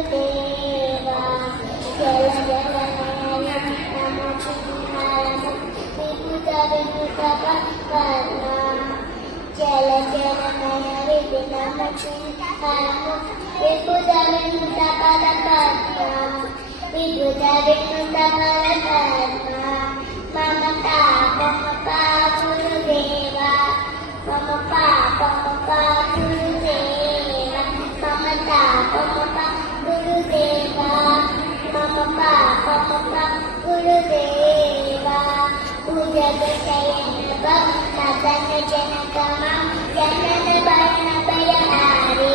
गुरुदेवा जल जल नयन नमो चिन्मयम विभुत विभुत पद्मा जल जल नयन नमो चिन्मयम विभुत विभुत पद्मा विभुत विभुत पद्मा मम पापा गुरुदेवा मम पापा गुरुदेवा मम पापा गुरुदेवा मम पापा गुरुदेवा पूजक शयन मदन जनक जनन भरण भयहारी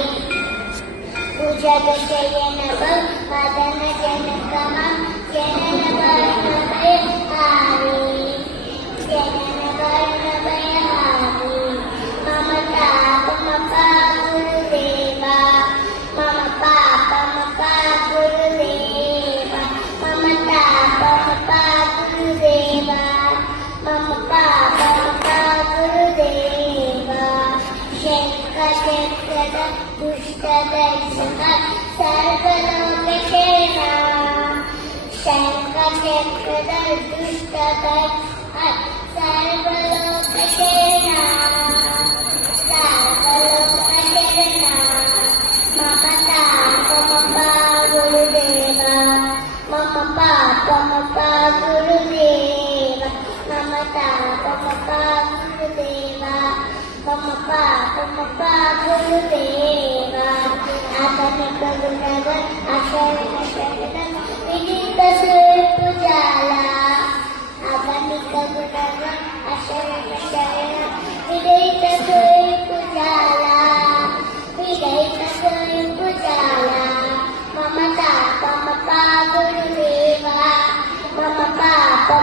पूजक शयन मदन जनक जनन भरण भयहारी जनन भरण भयहारी मम पापा गुरुदेवा मम पापा गुरुदेवा मम पापा गुरुदेवा मम पापा गुरुदेवा शंकर शंकर दुष्ट दर्शक सर्वलोकशेना शंकर शंकर दुष्ट दर्शक सर्वलोकशेना सर्वलोकशेना मम पापा गुरुदेवा मम पापा गुरुदेवा मम पापा गुरुदेवा मम पापा गुरुदेवा आत्मिक गुणगण आचरण शरण विनीत सुपुजाला आत्मिक गुणगण आचरण शरण विनीत सुपुजाला विनीत सुपुजाला मम पापा गुरुदेवा मम पापा